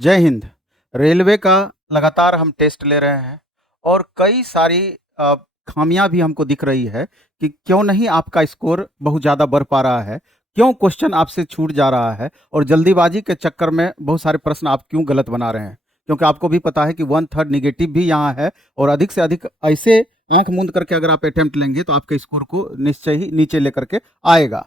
जय हिंद। रेलवे का लगातार हम टेस्ट ले रहे हैं और कई सारी खामियां भी हमको दिख रही है कि क्यों नहीं आपका स्कोर बहुत ज़्यादा बढ़ पा रहा है, क्यों क्वेश्चन आपसे छूट जा रहा है और जल्दीबाजी के चक्कर में बहुत सारे प्रश्न आप क्यों गलत बना रहे हैं। क्योंकि आपको भी पता है कि 1/3 निगेटिव भी यहाँ है और अधिक से अधिक ऐसे आंख मूंद करके अगर आप अटेम्प्ट लेंगे तो आपके स्कोर को निश्चय ही नीचे लेकर के आएगा।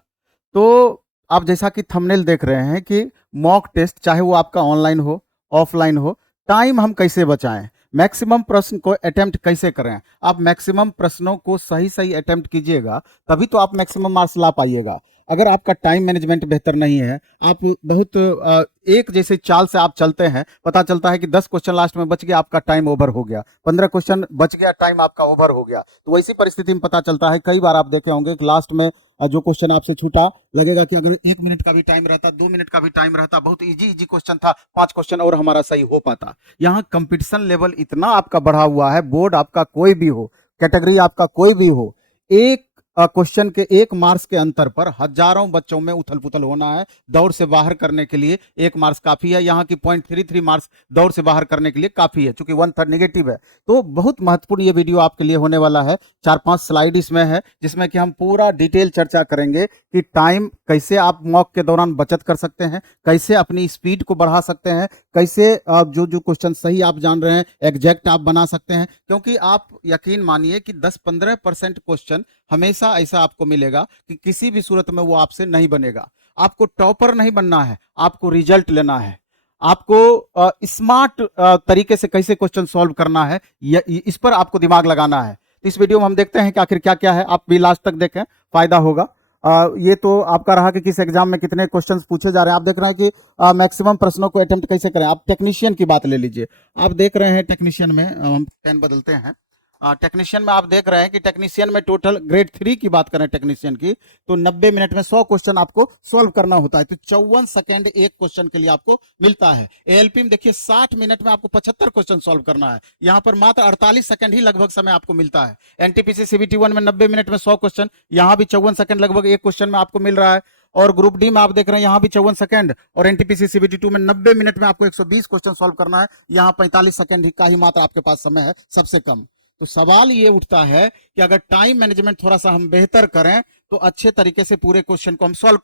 तो आप जैसा कि थंबनेल देख रहे हैं कि मॉक टेस्ट चाहे वो आपका ऑनलाइन हो ऑफलाइन हो, टाइम हम कैसे बचाएं, मैक्सिमम प्रश्न को अटेम्प्ट कैसे करें। आप मैक्सिमम प्रश्नों को सही सही अटेम्प्ट कीजिएगा तभी तो आप मैक्सिमम मार्क्स ला पाइएगा। अगर आपका टाइम मैनेजमेंट बेहतर नहीं है, आप बहुत एक जैसे चाल से आप चलते हैं, पता चलता है कि 10 क्वेश्चन लास्ट में बच गया, आपका टाइम ओवर हो गया, 15 क्वेश्चन बच गया, टाइम आपका ओवर हो गया। तो वैसी परिस्थिति में पता चलता है, कई बार आप देखे होंगे कि लास्ट में जो क्वेश्चन आपसे छूटा, लगेगा कि अगर 1 मिनट का भी टाइम रहता, 2 मिनट का भी टाइम रहता, बहुत इजी इजी क्वेश्चन था, 5 क्वेश्चन और हमारा सही हो पाता। यहाँ कंपटीशन लेवल इतना आपका बढ़ा हुआ है, बोर्ड आपका कोई भी हो, कैटेगरी आपका कोई भी हो, एक क्वेश्चन के 1 मार्क्स के अंतर पर हजारों बच्चों में उथल पुथल होना है। दौड़ से बाहर करने के लिए 1 मार्क्स काफी है, यहाँ की 0.33 मार्क्स दौड़ से बाहर करने के लिए काफी है, चूंकि 1/3 निगेटिव है। तो बहुत महत्वपूर्ण ये वीडियो आपके लिए होने वाला है। 4-5 स्लाइड इसमें है जिसमें कि हम पूरा डिटेल चर्चा करेंगे कि टाइम कैसे आप मॉक के दौरान बचत कर सकते हैं, कैसे अपनी स्पीड को बढ़ा सकते हैं, कैसे जो जो क्वेश्चन सही आप जान रहे हैं एग्जैक्ट आप बना सकते हैं। क्योंकि आप यकीन मानिए कि 10-15% क्वेश्चन हमेशा ऐसा आपको मिलेगा कि किसी भी सूरत में वो आपसे नहीं बनेगा। आपको टॉपर नहीं बनना है, आपको रिजल्ट लेना है, आपको स्मार्ट तरीके से कैसे क्वेश्चन सॉल्व करना है, इस पर आपको दिमाग लगाना है। तो इस वीडियो में हम देखते हैं कि आखिर क्या क्या है, आप भी लास्ट तक देखें, फायदा होगा। ये तो आपका रहा कि किस एग्जाम में कितने क्वेश्चंस पूछे जा रहे हैं। आप देख रहे हैं कि मैक्सिमम प्रश्नों को अटेम्प्ट कैसे करें। आप टेक्नीशियन की बात ले लीजिए, आप देख रहे हैं टेक्नीशियन में, हम पेन बदलते हैं। टेक्नीशियन में आप देख रहे हैं कि टेक्नीशियन में टोटल ग्रेड 3 की बात करें टेक्नीशियन की, तो 90 मिनट में 100 क्वेश्चन आपको सोल्व करना होता है। तो 54 सेकंड एक क्वेश्चन के लिए आपको मिलता है। एएलपी में देखिए 60 मिनट में आपको 75 क्वेश्चन सोल्व करना है, यहाँ पर मात्र 48 सेकंड ही लगभग समय आपको मिलता है। एनटीपीसी सीबीटी 1 में 90 मिनट में 100 क्वेश्चन, यहाँ भी 54 सेकंड लगभग एक क्वेश्चन में आपको मिल रहा है। और ग्रुप डी में आप देख रहे हैं यहाँ भी 54 सेकंड, और एनटीपीसी सीबीटी 2 में 90 मिनट में आपको 120 क्वेश्चन सोल्व करना है, यहाँ 45 सेकंड का ही मात्र आपके पास समय है, सबसे कम। तो सवाल ये उठता है कि अगर टाइम मैनेजमेंट थोड़ा सा हम बेहतर करें तो अच्छे तरीके से पूरे क्वेश्चन को हम सॉल्व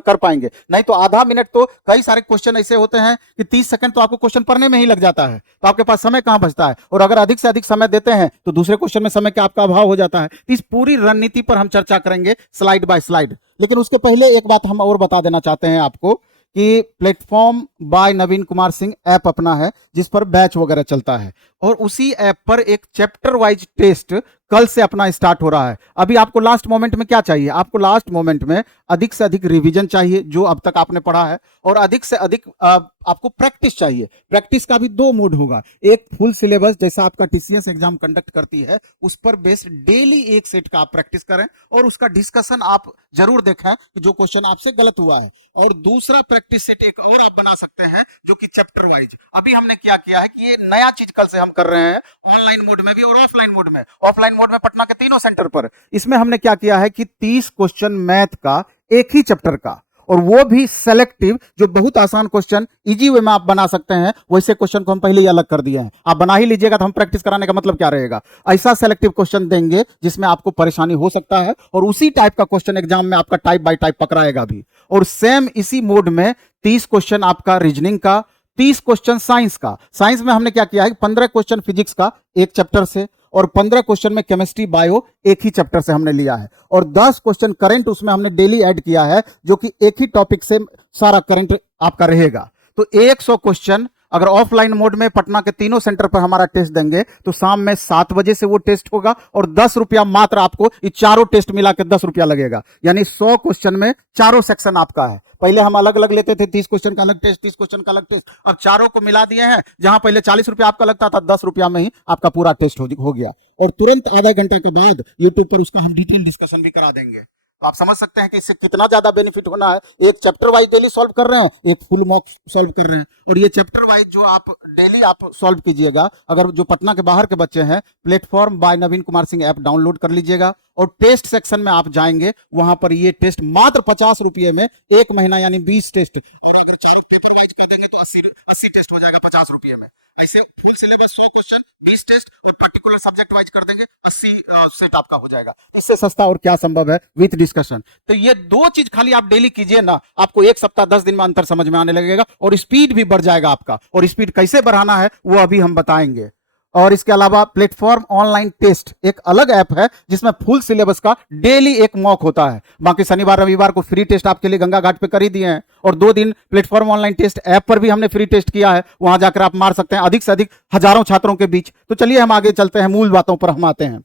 कर पाएंगे। नहीं तो आधा मिनट, तो कई सारे क्वेश्चन ऐसे होते हैं कि 30 सेकंड तो आपको क्वेश्चन पढ़ने में ही लग जाता है, तो आपके पास समय कहां बचता है। और अगर अधिक से अधिक समय देते हैं तो दूसरे क्वेश्चन में समय का आपका अभाव हो जाता है। तो इस पूरी रणनीति पर हम चर्चा करेंगे स्लाइड बाय स्लाइड। लेकिन उसके पहले एक बात हम और बता देना चाहते हैं आपको कि platform by Naveen Kumar Singh app अपना है जिस पर बैच वगैरह चलता है, और उसी ऐप पर एक चैप्टर वाइज टेस्ट कल से अपना स्टार्ट हो रहा है। अभी आपको लास्ट मोमेंट में क्या चाहिए, आपको लास्ट मोमेंट में अधिक से अधिक रिवीजन चाहिए जो अब तक आपने पढ़ा है, और अधिक से अधिक आपको प्रैक्टिस चाहिए। प्रैक्टिस का भी 2 मोड होगा, एक फुल सिलेबस जैसा आपका टीसीएस एग्जाम कंडक्ट करती है उस पर बेस्ड डेली एक सेट का आप प्रैक्टिस करें, और उसका डिस्कशन आप जरूर देखें कि जो क्वेश्चन आपसे गलत हुआ है। और दूसरा प्रैक्टिस सेट एक और आप बना सकते हैं जो कि चैप्टर वाइज। अभी हमने क्या किया है कि ये नया चीज कल से हम कर रहे हैं, ऑनलाइन मोड में भी और ऑफलाइन मोड में। ऑफलाइन मोड में पटना के तीनों सेंटर पर, इसमें हमने क्या किया है कि 30 क्वेश्चन मैथ का एक ही चैप्टर का, और वो भी सेलेक्टिव, जो बहुत आसान क्वेश्चन इजी वे में आप बना सकते हैं, वैसे क्वेश्चन को हम पहले ही अलग कर दिए हैं। आप बना ही लीजिएगा तो हम प्रैक्टिस कराने का मतलब क्या रहेगा। ऐसा सेलेक्टिव क्वेश्चन देंगे जिसमें आपको परेशानी हो सकता है, और उसी टाइप का क्वेश्चन एग्जाम में आपका टाइप बाय टाइप पकड़ाएगा भी। और सेम इसी मोड में 30 क्वेश्चन आपका रीजनिंग का, 30 क्वेश्चन साइंस का। साइंस में हमने क्या किया है, 15 क्वेश्चन फिजिक्स का एक चैप्टर से, और 15 क्वेश्चन में केमिस्ट्री बायो एक ही चैप्टर से हमने लिया है, और 10 क्वेश्चन करंट उसमें हमने डेली ऐड किया है, जो कि एक ही टॉपिक से सारा करंट आपका रहेगा। तो 100 क्वेश्चन अगर ऑफलाइन मोड में पटना के तीनों सेंटर पर हमारा टेस्ट देंगे तो शाम में 7 बजे से वो टेस्ट होगा, और 10 रुपया मात्र आपको ये चारों टेस्ट मिला के 10 रुपया लगेगा। यानी 100 क्वेश्चन में चारों सेक्शन आपका है। पहले हम अलग अलग लेते थे, 30 क्वेश्चन का अलग टेस्ट, 30 क्वेश्चन का अलग टेस्ट, अब चारों को मिला दिए हैं। जहां पहले 40 रुपया आपका लगता था, 10 रुपया में ही आपका पूरा टेस्ट हो गया, और तुरंत आधा घंटे के बाद यूट्यूब पर उसका हम डिटेल डिस्कशन भी करा देंगे। तो आप समझ सकते हैं कि इससे कितना ज्यादा बेनिफिट होना है। एक चैप्टर वाइज डेली सॉल्व कर रहे हैं, एक फुल मॉक सॉल्व कर रहे हैं, और ये चैप्टर वाइज जो आप डेली आप सॉल्व कीजिएगा। अगर जो पटना के बाहर के बच्चे हैं, platform by Naveen Kumar Singh app download कर लीजिएगा, और टेस्ट सेक्शन में आप जाएंगे, वहां पर ये टेस्ट मात्र 50 रुपये में 1 महीना यानी 20 टेस्ट, और अगर चारों पेपर वाइज कर देंगे तो 80 टेस्ट हो जाएगा 50 रुपये में। ऐसे फुल सिलेबस 100 क्वेश्चन 20 टेस्ट और पर्टिकुलर सब्जेक्ट वाइज कर देंगे 80 सेट आपका हो जाएगा। इससे सस्ता और क्या संभव है विथ डिस्कशन। तो ये दो चीज खाली आप डेली कीजिए ना, आपको 1 सप्ताह 10 दिन में अंतर समझ में आने लगेगा और स्पीड भी बढ़ जाएगा आपका। और स्पीड कैसे बढ़ाना है वो अभी हम बताएंगे। और इसके अलावा प्लेटफॉर्म ऑनलाइन टेस्ट एक अलग ऐप है जिसमें फुल सिलेबस का डेली एक मॉक होता है। बाकी शनिवार रविवार को फ्री टेस्ट आपके लिए गंगा घाट पे कर ही दिए हैं, और 2 दिन प्लेटफॉर्म ऑनलाइन टेस्ट ऐप पर भी हमने फ्री टेस्ट किया है, वहां जाकर आप मार सकते हैं अधिक से अधिक हजारों छात्रों के बीच। तो चलिए हम आगे चलते हैं, मूल बातों पर हम आते हैं।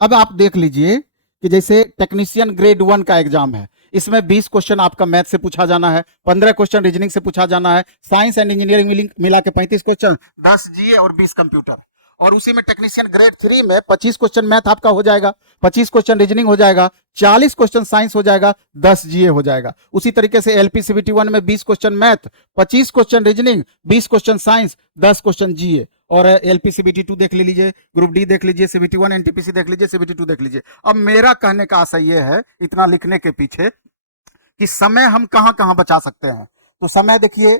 अब आप देख लीजिए कि जैसे टेक्नीशियन ग्रेड 1 का एग्जाम है, इसमें 20 क्वेश्चन आपका मैथ से पूछा जाना है, 15 क्वेश्चन रीजनिंग से पूछा जाना है, साइंस एंड इंजीनियरिंग मिला के 35 क्वेश्चन, 10 जीए और 20 कंप्यूटर। और उसी में टेक्नीशियन ग्रेड 3 में 25 क्वेश्चन मैथ आपका हो जाएगा, 25 क्वेश्चन रीजनिंग हो जाएगा, 40 क्वेश्चन साइंस हो जाएगा, 10 जीए हो जाएगा। उसी तरीके से एलपीसीबीटी 1 में 20 question math, 25 question reasoning, 20 question science, 10 question GA. और एलपीसीबीटी 2 देख लीजिए, ग्रुप डी देख लीजिए, सीबीटी 1 एनटीपीसी देख लीजिए, सीबीटी 2 देख लीजिए। अब मेरा कहने का आशय यह है इतना लिखने के पीछे कि समय हम कहां कहां बचा सकते हैं। तो समय देखिए,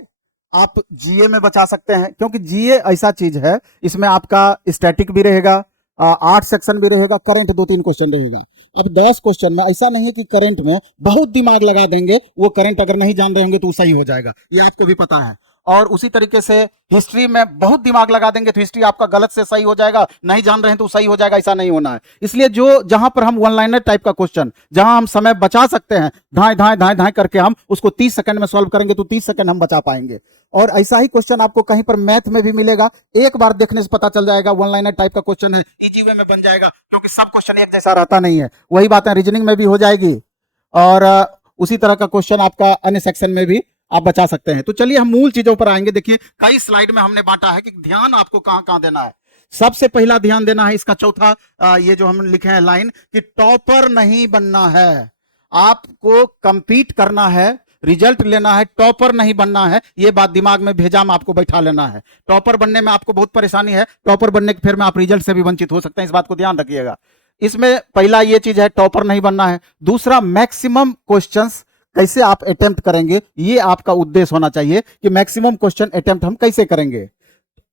आप जीए में बचा सकते हैं, क्योंकि जीए ऐसा चीज है इसमें आपका स्टैटिक भी रहेगा, 8 सेक्शन भी रहेगा, करंट 2-3 क्वेश्चन रहेगा। अब 10 क्वेश्चन में ऐसा नहीं है कि करंट में बहुत दिमाग लगा देंगे, वो करंट अगर नहीं जान रहे होंगे तो सही हो जाएगा, ये आपको भी पता है। और उसी तरीके से हिस्ट्री में बहुत दिमाग लगा देंगे तो हिस्ट्री आपका गलत से सही हो जाएगा, नहीं जान रहे हैं तो सही हो जाएगा, ऐसा नहीं होना है। इसलिए जो जहां पर हम वन लाइनर टाइप का क्वेश्चन, जहां हम समय बचा सकते हैं, धाए धाए धाए धाए करके हम उसको 30 सेकंड में सॉल्व करेंगे तो 30 सेकंड हम बचा पाएंगे। और ऐसा ही क्वेश्चन आपको कहीं पर मैथ में भी मिलेगा, एक बार देखने से पता चल जाएगा वन लाइनर टाइप का क्वेश्चन है, इजी वे में बन जाएगा, क्योंकि सब क्वेश्चन एक जैसा रहता नहीं है। वही बात है रीजनिंग में भी हो जाएगी, और उसी तरह का क्वेश्चन आपका अन्य सेक्शन में भी आप बचा सकते हैं। तो चलिए हम मूल चीजों पर आएंगे। देखिए कई स्लाइड में हमने बांटा है कि ध्यान आपको कहां कहां देना है। सबसे पहला ध्यान देना है इसका चौथा, ये जो हम लिखे हैं लाइन, कि टॉपर नहीं बनना है, आपको कंपीट करना है, रिजल्ट लेना है, टॉपर नहीं बनना है। ये बात दिमाग में भेजा में आपको बैठा लेना है। टॉपर बनने में आपको बहुत परेशानी है, टॉपर बनने के फिर में आप रिजल्ट से भी वंचित हो सकते हैं, इस बात को ध्यान रखिएगा। इसमें पहला ये चीज है, टॉपर नहीं बनना है। दूसरा, मैक्सिमम क्वेश्चंस कैसे आप अटेम्प्ट करेंगे, ये आपका उद्देश्य होना चाहिए कि मैक्सिमम क्वेश्चन अटेम्प्ट हम कैसे करेंगे।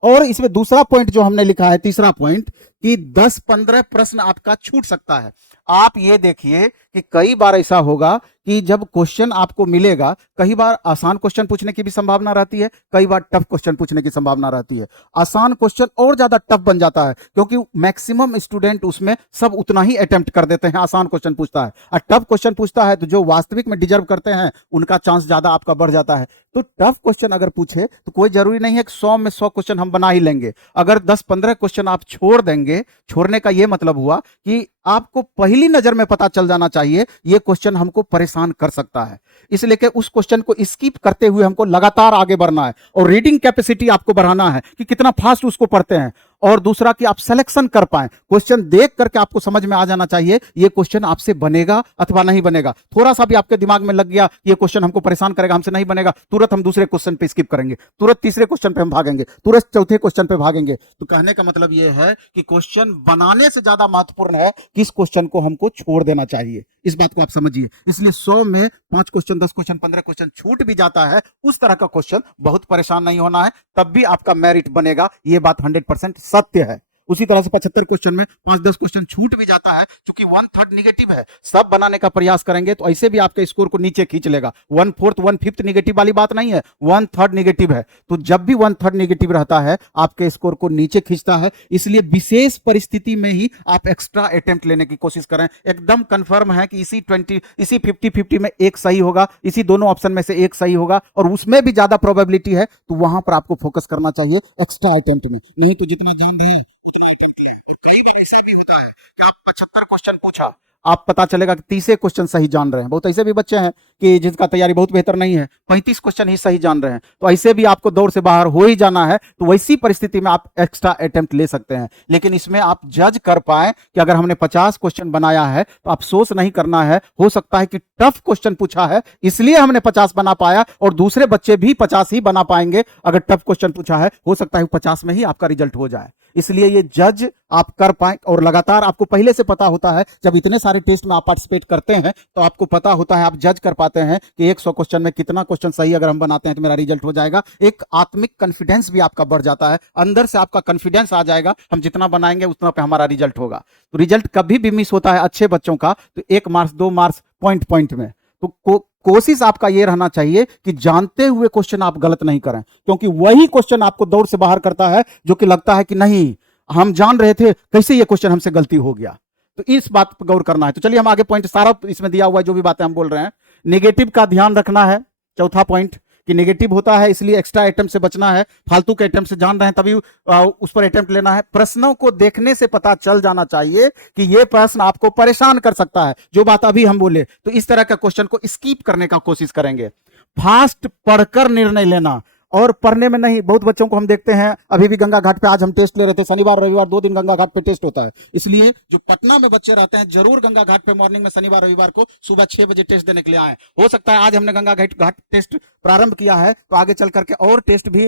और इसमें दूसरा पॉइंट जो हमने लिखा है, तीसरा पॉइंट, कि 10-15 प्रश्न आपका छूट सकता है। आप ये देखिए कि कई बार ऐसा होगा कि जब क्वेश्चन आपको मिलेगा, कई बार आसान क्वेश्चन पूछने की भी संभावना रहती है, कई बार टफ क्वेश्चन पूछने की संभावना रहती है। आसान क्वेश्चन और ज्यादा टफ बन जाता है, क्योंकि मैक्सिमम स्टूडेंट उसमें सब उतना ही अटेम्प्ट कर देते हैं, आसान क्वेश्चन पूछता है। और टफ क्वेश्चन पूछता है तो जो वास्तविक में डिजर्व करते हैं उनका चांस ज्यादा आपका बढ़ जाता है। तो टफ क्वेश्चन अगर पूछे तो कोई जरूरी नहीं है कि 100 में 100 क्वेश्चन हम बना ही लेंगे। अगर 10-15 क्वेश्चन आप छोड़ देंगे, छोड़ने का यह मतलब हुआ कि आपको पहली नजर में पता चल जाना चाहिए ये क्वेश्चन हमको परेशान कर सकता है, इसलिए कि उस क्वेश्चन को स्किप करते हुए हमको लगातार आगे बढ़ना है। और रीडिंग कैपेसिटी आपको बढ़ाना है कि कितना फास्ट उसको पढ़ते हैं। और दूसरा कि आप सिलेक्शन कर पाए, क्वेश्चन देख करके आपको समझ में आ जाना चाहिए ये क्वेश्चन आपसे बनेगा अथवा नहीं बनेगा। थोड़ा सा भी आपके दिमाग में लग गया ये क्वेश्चन हमको परेशान करेगा, हमसे नहीं बनेगा, तुरंत हम दूसरे क्वेश्चन पे स्किप करेंगे, तुरंत तीसरे क्वेश्चन पे हम भागेंगे, तुरंत चौथे क्वेश्चन पे भागेंगे। तो कहने का मतलब यह है कि क्वेश्चन बनाने से ज्यादा महत्वपूर्ण है किस क्वेश्चन को हमको छोड़ देना चाहिए, इस बात को आप समझिए। इसलिए 100 में 5 क्वेश्चन, 10 क्वेश्चन, 15 क्वेश्चन छूट भी जाता है, उस तरह का क्वेश्चन बहुत परेशान नहीं होना है, तब भी आपका मेरिट बनेगा, यह बात 100% सत्य है। उसी तरह से 75 क्वेश्चन में 5-10 क्वेश्चन छूट भी जाता है, क्योंकि 1/3 निगेटिव है, सब बनाने का प्रयास करेंगे तो ऐसे भी आपके स्कोर को नीचे खींच लेगा। 1/4 1/5 निगेटिव वाली बात नहीं है, 1/3 निगेटिव है। तो जब भी 1/3 निगेटिव रहता है आपके स्कोर को नीचे खींचता है। इसलिए विशेष परिस्थिति में ही आप एक्स्ट्रा अटेम्प्ट लेने की कोशिश करें। एकदम कंफर्म है कि इसी 50-50 में एक सही होगा, इसी दोनों ऑप्शन में से एक सही होगा, और उसमें भी ज्यादा प्रोबेबिलिटी है, तो वहां पर आपको फोकस करना चाहिए एक्स्ट्रा अटेम्प्ट में। नहीं तो जितना जान रहे हैं अटेम्प्ट किया। और कई बार ऐसा भी होता है कि आप 75 क्वेश्चन पूछा, आप पता चलेगा कि 30 क्वेश्चन सही जान रहे हैं। बहुत ऐसे भी बच्चे हैं कि जिनका तैयारी बहुत बेहतर नहीं है, 35 क्वेश्चन ही सही जान रहे हैं। तो ऐसे भी आपको दौड़ से बाहर हो ही जाना है, तो वैसी परिस्थिति में आप एक्स्ट्रा अटेम्प्ट ले सकते हैं। लेकिन इसमें आप जज कर पाए कि अगर हमने 50 क्वेश्चन बनाया है तो अफसोस नहीं करना है, हो सकता है कि टफ क्वेश्चन पूछा है इसलिए हमने 50 बना पाया, और दूसरे बच्चे भी 50 ही बना पाएंगे। अगर टफ क्वेश्चन पूछा है हो सकता है 50 में ही आपका रिजल्ट हो जाए। इसलिए ये जज आप कर पाए, और लगातार आपको पहले से पता होता है, जब इतने सारे टेस्ट में आप पार्टिसिपेट करते हैं तो आपको पता होता है, आप जज कर पाते हैं कि 100 क्वेश्चन में कितना क्वेश्चन सही अगर हम बनाते हैं तो मेरा रिजल्ट हो जाएगा। एक आत्मिक कॉन्फिडेंस भी आपका बढ़ जाता है, अंदर से आपका कॉन्फिडेंस आ जाएगा, हम जितना बनाएंगे उतना पे हमारा रिजल्ट होगा। तो रिजल्ट कभी भी मिस होता है अच्छे बच्चों का तो 1 मार्क्स 2 मार्क्स पॉइंट पॉइंट में। तो कोशिश आपका यह रहना चाहिए कि जानते हुए क्वेश्चन आप गलत नहीं करें, क्योंकि वही क्वेश्चन आपको दौड़ से बाहर करता है जो कि लगता है कि नहीं हम जान रहे थे, कैसे ये क्वेश्चन हमसे गलती हो गया। तो इस बात पर गौर करना है। तो चलिए हम आगे पॉइंट, सारा इसमें दिया हुआ है जो भी बातें हम बोल रहे हैं। नेगेटिव का ध्यान रखना है, चौथा पॉइंट कि नेगेटिव होता है इसलिए एक्स्ट्रा आइटम से बचना है, फालतू के आइटम से जान रहे हैं तभी उस पर अटेम्प्ट लेना है। प्रश्नों को देखने से पता चल जाना चाहिए कि यह प्रश्न आपको परेशान कर सकता है, जो बात अभी हम बोले। तो इस तरह का क्वेश्चन को स्किप करने का कोशिश करेंगे। फास्ट पढ़कर निर्णय लेना, और पढ़ने में नहीं। बहुत बच्चों को हम देखते हैं, अभी भी गंगा घाट पे आज हम टेस्ट ले रहे थे, शनिवार रविवार 2 दिन गंगा घाट पे टेस्ट होता है, इसलिए जो पटना में बच्चे रहते हैं जरूर गंगा घाट पे मॉर्निंग में शनिवार रविवार को सुबह 6 बजे टेस्ट देने के लिए आए। हो सकता है आज हमने गंगा घाट टेस्ट प्रारंभ किया है तो आगे चल करके और टेस्ट भी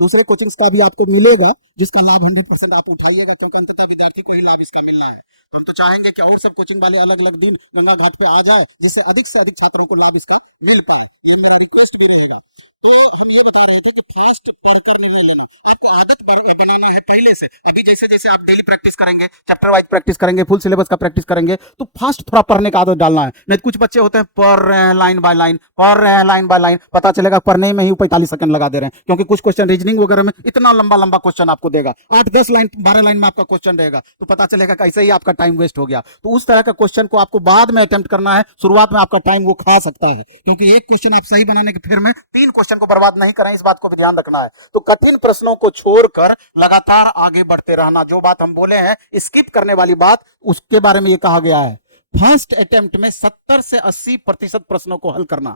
दूसरे कोचिंग्स का भी आपको मिलेगा, जिसका लाभ 100% आप उठाइएगा, क्योंकि अंततः विद्यार्थी को ही लाभ इसका मिलना है। हम तो चाहेंगे कि और सब कोचिंग वाले अलग अलग दिन गंगा घाट पे आ जाए, जिससे अधिक से अधिक छात्रों को लाभ इसका मिल पाए। ये मेरा रिक्वेस्ट भी रहेगा। तो हम ये बता रहे थे कि फास्ट पढ़कर निर्णय लेना, आपको आदत बनाना है पहले से। अभी जैसे जैसे आप डेली प्रैक्टिस करेंगे, चैप्टर वाइज प्रैक्टिस करेंगे, फुल सिलेबस का प्रैक्टिस करेंगे, तो फास्ट थोड़ा पढ़ने का आदत डालना है। नहीं तो कुछ बच्चे होते हैं पढ़ रहे हैं लाइन बाय लाइन, पढ़ रहे हैं लाइन बाय लाइन, पता चलेगा पढ़ने में ही 45 सेकंड लगा दे रहे हैं, क्योंकि कुछ क्वेश्चन रीजनिंग वगैरह में इतना लंबा लंबा क्वेश्चन आपको देगा, 8-10 लाइन 12 लाइन में आपका क्वेश्चन रहेगा, तो पता चलेगा कैसे ही आपका टाइम वेस्ट हो गया। तो उस तरह का क्वेश्चन को आपको बाद में अटेम्प्ट करना है, शुरुआत में आपका टाइम वो खा सकता है, क्योंकि एक क्वेश्चन आप सही बनाने के फिर में 3 क्वेश्चन को बर्बाद नहीं करें, इस बात को भी ध्यान रखना है। तो कठिन प्रश्नों को छोड़कर लगातार आगे बढ़ते रहना, जो बात हम बोले हैं स्किप करने वाली बात, उसके बारे में ये कहा गया है। फर्स्ट अटेम्प्ट में 70 से 80% प्रश्नों को हल करना।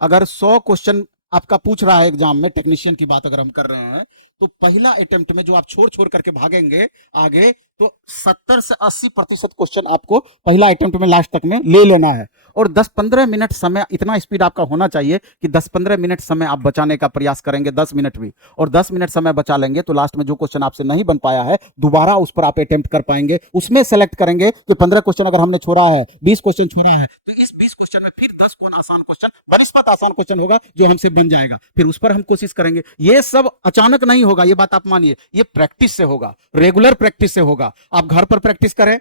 अगर 100 क्वेश्चन आपका पूछ रहा है एग्जाम में, टेक्नीशियन की बात अगर हम कर रहे हैं, तो पहला अटेम्प्ट में जो आप छोड़ छोड़ करके भागेंगे आगे, तो 70 से 80% क्वेश्चन आपको पहला अटेम्प्ट में लास्ट तक में ले लेना है। और 10-15 मिनट समय, इतना स्पीड आपका होना चाहिए कि 10-15 मिनट समय आप बचाने का प्रयास करेंगे, 10 मिनट भी, और 10 मिनट समय बचा लेंगे तो लास्ट में जो क्वेश्चन आपसे नहीं बन पाया है दोबारा उस पर आप अटेम्प्ट कर पाएंगे। उसमें सेलेक्ट करेंगे कि 15 क्वेश्चन अगर हमने छोड़ा है, 20 क्वेश्चन छोड़ा है, तो इस 20 क्वेश्चन में फिर 10 कौन आसान क्वेश्चन, बनिस्पत आसान क्वेश्चन होगा जो हमसे बन जाएगा, फिर उस पर हम कोशिश करेंगे। ये सब अचानक नहीं होगा, ये बात आप मानिए, ये प्रैक्टिस से होगा, रेगुलर प्रैक्टिस से होगा। आप घर पर प्रैक्टिस करें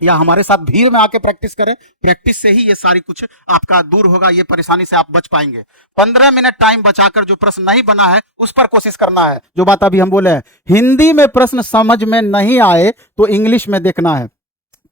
या हमारे साथ भीड़ में आके प्रैक्टिस करें, प्रैक्टिस से ही ये सारी कुछ आपका दूर होगा, ये परेशानी से आप बच पाएंगे। 15 मिनट टाइम बचाकर जो प्रश्न नहीं बना है उस पर कोशिश करना है, जो बात अभी हम बोले हैं। हिंदी में प्रश्न समझ में नहीं आए तो इंग्लिश में देखना है।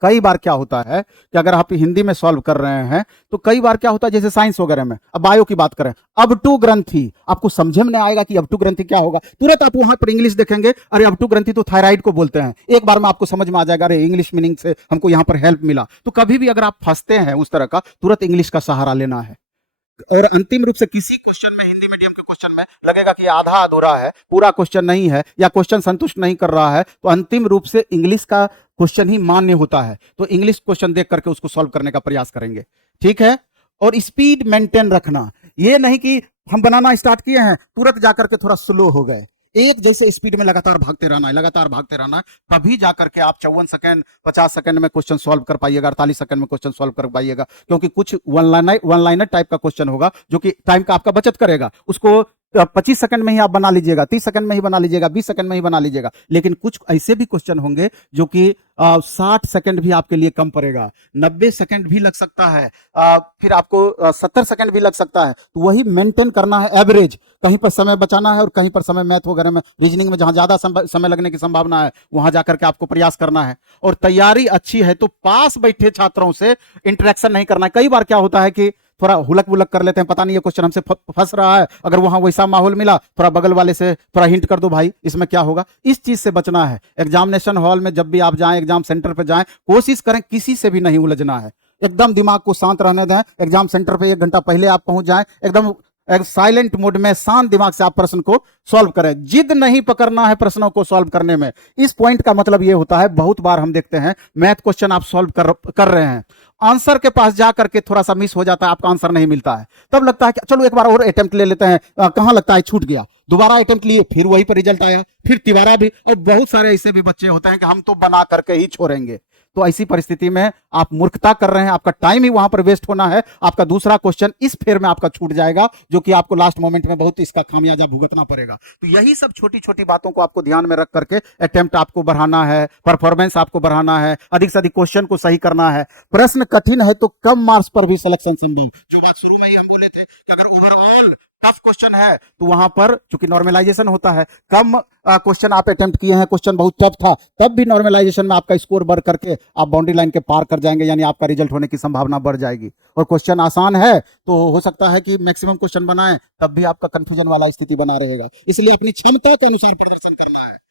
कई बार क्या होता है कि अगर आप हिंदी में सॉल्व कर रहे हैं तो कई बार क्या होता है, जैसे साइंस वगैरह में, अब बायो की बात करें, अब टू ग्रंथि, आपको समझ में नहीं आएगा कि अब टू ग्रंथि क्या होगा, तुरंत आप वहां पर इंग्लिश देखेंगे, अरे अब टू ग्रंथि तो थायराइड को बोलते हैं, एक बार में आपको समझ में आ जाएगा, अरे इंग्लिश मीनिंग से हमको यहां पर हेल्प मिला। तो कभी भी अगर आप फंसते हैं उस तरह का, तुरंत इंग्लिश का सहारा लेना है। और अंतिम रूप से किसी क्वेश्चन में, हिंदी मीडियम के क्वेश्चन में लगेगा कि आधा अधूरा है, पूरा क्वेश्चन नहीं है, या क्वेश्चन संतुष्ट नहीं कर रहा है, तो अंतिम रूप से इंग्लिश का क्वेश्चन ही मान्य होता है, तो इंग्लिश क्वेश्चन देख करके उसको सॉल्व करने का प्रयास करेंगे, ठीक है। और स्पीड मेंटेन रखना, ये नहीं कि हम बनाना स्टार्ट किए हैं तुरंत जाकर के थोड़ा स्लो हो गए, एक जैसे स्पीड में लगातार भागते रहना है, लगातार भागते रहना है, तभी जाकर के आप 54 सेकंड 50 सेकंड में क्वेश्चन सॉल्व कर पाइएगा, 48 सेकंड में क्वेश्चन सॉल्व कर पाइएगा, क्योंकि कुछ वन लाइनर टाइप का क्वेश्चन होगा जो कि टाइम का आपका बचत करेगा, उसको 25 सेकंड में ही आप बना लीजिएगा, 30 सेकंड में ही बना लीजिएगा, 20 सेकंड में ही बना लीजिएगा। लेकिन कुछ ऐसे भी क्वेश्चन होंगे जो कि 60 सेकंड भी आपके लिए कम पड़ेगा, 90 सेकंड भी लग सकता है, फिर आपको 70 सेकंड भी लग सकता है। तो वही मेंटेन करना है एवरेज, कहीं पर समय बचाना है और कहीं पर समय मैथ वगैरह में, रीजनिंग में जहां ज्यादा समय लगने की संभावना है वहां जाकर के आपको प्रयास करना है। और तैयारी अच्छी है तो पास बैठे छात्रों से इंटरेक्शन नहीं करना है। कई बार क्या होता है कि थोड़ा हुलक बुलक कर लेते हैं, पता नहीं ये क्वेश्चन हमसे फंस रहा है, अगर वहां वैसा माहौल मिला, थोड़ा बगल वाले से थोड़ा हिंट कर दो, भाई इसमें क्या होगा, इस चीज से बचना है। एग्जामिनेशन हॉल में जब भी आप जाएं, एग्जाम सेंटर पे जाएं, कोशिश करें किसी से भी नहीं उलझना है, एकदम दिमाग को शांत रहने दें। एग्जाम सेंटर पे 1 घंटा पहले आप पहुंच जाएं, एकदम एक साइलेंट मोड में शांत दिमाग से आप प्रश्न को सॉल्व करें। जिद नहीं पकड़ना है प्रश्नों को सॉल्व करने में। इस पॉइंट का मतलब ये होता है, बहुत बार हम देखते हैं मैथ क्वेश्चन आप सॉल्व कर रहे हैं, आंसर के पास जाकर के थोड़ा सा मिस हो जाता है, आपका आंसर नहीं मिलता है, तब लगता है कि चलो एक बार और अटेम्प्ट ले लेते हैं, कहां लगता है छूट गया, दोबारा अटेम्प्ट लिए, फिर वही पर रिजल्ट आया, फिर तिबारा भी। और बहुत सारे ऐसे भी बच्चे होते हैं कि हम तो बना करके ही छोड़ेंगे। तो ऐसी परिस्थिति में आप मूर्खता कर रहे हैं, आपका टाइम ही वहां पर वेस्ट होना है, आपका दूसरा क्वेश्चन इस फेर में आपका छूट जाएगा, जो कि आपको लास्ट मोमेंट में बहुत इसका खामियाजा भुगतना पड़ेगा। तो यही सब छोटी छोटी बातों को आपको ध्यान में रख करके अटेम्प्ट आपको बढ़ाना है, परफॉर्मेंस आपको बढ़ाना है, अधिक से अधिक क्वेश्चन को सही करना है। प्रश्न कठिन है तो कम मार्क्स पर भी सिलेक्शन संभव। जो बात शुरू में ही हम बोले थे कि अगर ओवरऑल टफ क्वेश्चन है तो वहां पर चूंकि नॉर्मलाइजेशन होता है, कम क्वेश्चन आप अटेम्प्ट किए हैं, क्वेश्चन बहुत टफ था, तब भी नॉर्मलाइजेशन में आपका स्कोर बढ़ करके आप बाउंड्री लाइन के पार कर जाएंगे, यानी आपका रिजल्ट होने की संभावना बढ़ जाएगी। और क्वेश्चन आसान है तो हो सकता है कि मैक्सिमम क्वेश्चन बनाएं, तब भी आपका कंफ्यूजन वाला स्थिति बना रहेगा। इसलिए अपनी क्षमता के अनुसार प्रदर्शन करना है।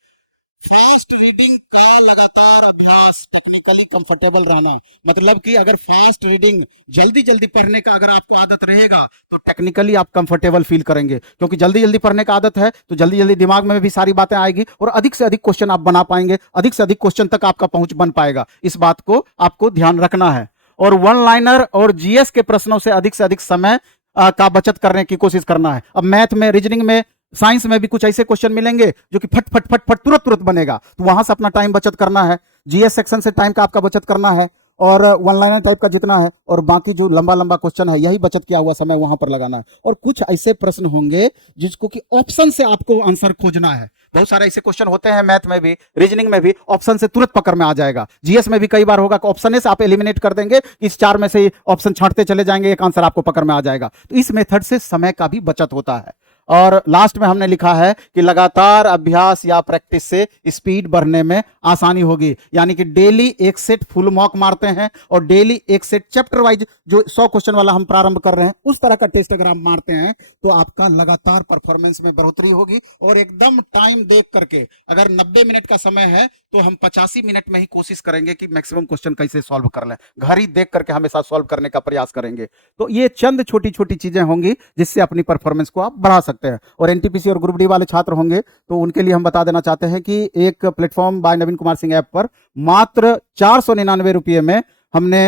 फास्ट रीडिंग का लगातार अभ्यास, टेक्निकली कंफर्टेबल रहना, मतलब कि अगर फास्ट रीडिंग जल्दी जल्दी पढ़ने का अगर आपको आदत रहेगा तो टेक्निकली आप कंफर्टेबल फील करेंगे, क्योंकि जल्दी जल्दी पढ़ने का आदत है तो जल्दी जल्दी दिमाग में भी सारी बातें आएगी और अधिक से अधिक क्वेश्चन आप बना पाएंगे, अधिक से अधिक क्वेश्चन तक आपका पहुंच बन पाएगा। इस बात को आपको ध्यान रखना है। और वन लाइनर और जीएस के प्रश्नों से अधिक समय का बचत करने की कोशिश करना है। अब मैथ में, रीजनिंग में, साइंस में भी कुछ ऐसे क्वेश्चन मिलेंगे जो कि फट फट फट फट तुरंत तुरंत बनेगा, तो वहां से अपना टाइम बचत करना है। जीएस सेक्शन से टाइम का आपका बचत करना है, और वन लाइनर टाइप का जितना है, और बाकी जो लंबा लंबा क्वेश्चन है यही बचत किया हुआ समय वहां पर लगाना है। और कुछ ऐसे प्रश्न होंगे जिसको कि ऑप्शन से आपको आंसर खोजना है। बहुत सारे ऐसे क्वेश्चन होते हैं मैथ में भी, रीजनिंग में भी, ऑप्शन से तुरंत पकड़ में आ जाएगा। जीएस में भी कई बार होगा कि ऑप्शन से आप एलिमिनेट कर देंगे, इस चार में से ऑप्शन छांटते चले जाएंगे, एक आंसर आपको पकड़ में आ जाएगा। तो इस मेथड से समय का भी बचत होता है। और लास्ट में हमने लिखा है कि लगातार अभ्यास या प्रैक्टिस से स्पीड बढ़ने में आसानी होगी, यानी कि डेली एक सेट फुल मॉक मारते हैं और डेली एक सेट चैप्टर वाइज, जो 100 क्वेश्चन वाला हम प्रारंभ कर रहे हैं उस तरह का टेस्ट अगर आप मारते हैं तो आपका लगातार परफॉर्मेंस में बढ़ोतरी होगी। और एकदम टाइम देख करके, अगर 90 मिनट का समय है तो हम 85 मिनट में ही कोशिश करेंगे कि मैक्सिमम क्वेश्चन कैसे सॉल्व कर लें, घड़ी देख करके हमेशा सॉल्व करने का प्रयास करेंगे। तो ये चंद छोटी छोटी चीजें होंगी जिससे अपनी परफॉर्मेंस को आप बढ़ा सकते हैं। और एनटीपीसी और ग्रुप डी वाले छात्र होंगे तो उनके लिए हम बता देना चाहते हैं कि एक platform by Naveen Kumar Singh app पर मात्र 499 रुपये में हमने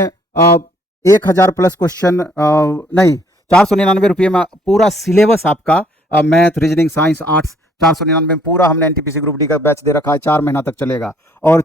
1000 प्लस क्वेश्चन, नहीं, 499 रुपये में पूरा सिलेबस आपका मैथ, रीजनिंग, साइंस, आर्ट्स, 499 में पूरा हमने एनटीपीसी ग्रुप डी का बैच दे रखा है, 4 महीना तक चलेगा। और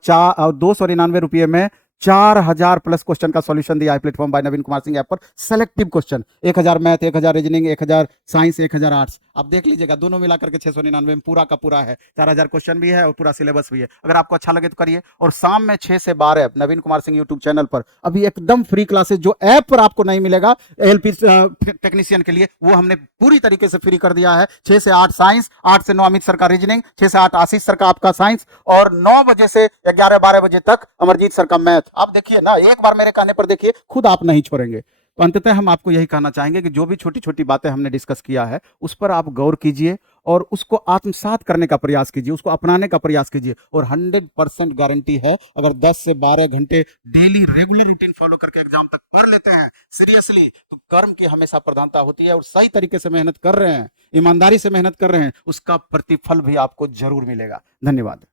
299 रुपये में 4000 प्लस क्वेश्चन का सॉल्यूशन दिया है platform by Naveen Kumar Singh app पर। Selective question, 1000 math, 1000 reasoning, 1000 science, 1000 arts, आप देख लीजिएगा, दोनों मिलाकर के 699 में पूरा का पूरा है। 4000 क्वेश्चन भी है और पूरा सिलेबस भी है। अगर आपको अच्छा लगे तो करिए। और शाम में 6 से 12 नवीन कुमार सिंह यूट्यूब चैनल पर अभी एकदम फ्री क्लासेस, जो ऐप पर आपको नहीं मिलेगा एलपी टेक्नीशियन के लिए, वो हमने पूरी तरीके से फ्री कर दिया है। 6 से 8 साइंस, 8 से 9 अमित सर का रीजनिंग, 6 से 8 आशीष सर का आपका साइंस, और 9 बजे से 11-12 बजे तक अमरजीत सर का मैथ। आप देखिए ना, एक बार मेरे कहने पर देखिए, खुद आप नहीं छोड़ेंगे। तो अंततः हम आपको यही कहना चाहेंगे कि जो भी छोटी छोटी बातें हमने डिस्कस किया है उस पर आप गौर कीजिए और उसको आत्मसात करने का प्रयास कीजिए, उसको अपनाने का प्रयास कीजिए। और 100% गारंटी है, अगर 10 से 12 घंटे डेली रेगुलर रूटीन फॉलो करके एग्जाम तक पढ़ लेते हैं सीरियसली, तो कर्म की हमेशा प्रधानता होती है। और सही तरीके से मेहनत कर रहे हैं, ईमानदारी से मेहनत कर रहे हैं, उसका प्रतिफल भी आपको जरूर मिलेगा। धन्यवाद।